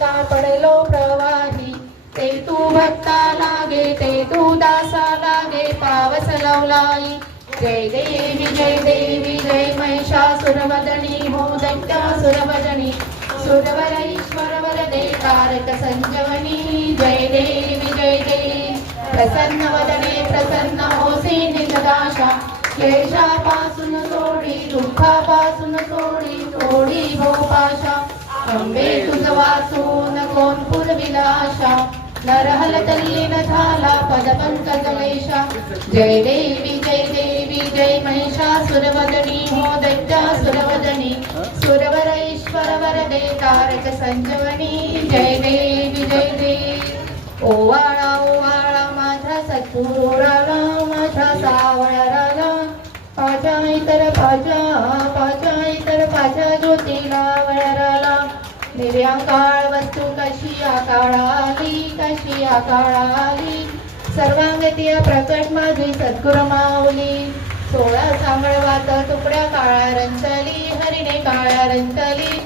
का पडलो प्रवाही ते तू भक्ता लागे ते तू दासा लागे पावस लावलाई जय देवी जय महिषासुरवदनी हो दैत्यासुरवदनी सुरवर ईश्वर वरदे तारक संजीवनी जय देवी प्रसन्न वदने प्रसन्न होसी निजदाशा क्लेशापासून सोडी दुःखापासून सोडी भोपाशा अंबे तुझ वाचून कोण पुरविला आशा नरहल तल्लीन झाला पदपंकजलेशा जय देवी जय महिषासुरवदनी हो दैत्यासुरवदनी सुरवर ईश्वर वरदे तारक संजीवनी जय देवी ओवाळा ओवाळा माझा सत्पुराला माझा सावळाला पाचा इतर पाचा ज्योतीला वळराला निर्यांकाळ वस्तू कशी आकाळाली सर्वांगतीय प्रकट माझी सद्गुरु माऊली 16 सांगळवात तुकड्या काळा रंचली हरिणे काळ्या रंचली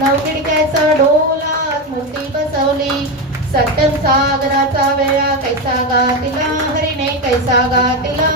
9 खिडक्याचा डोलात मूर्ती बसवली सत्यम सागराचा वेळा कैसा गातिला हरिणे कैसा गातिला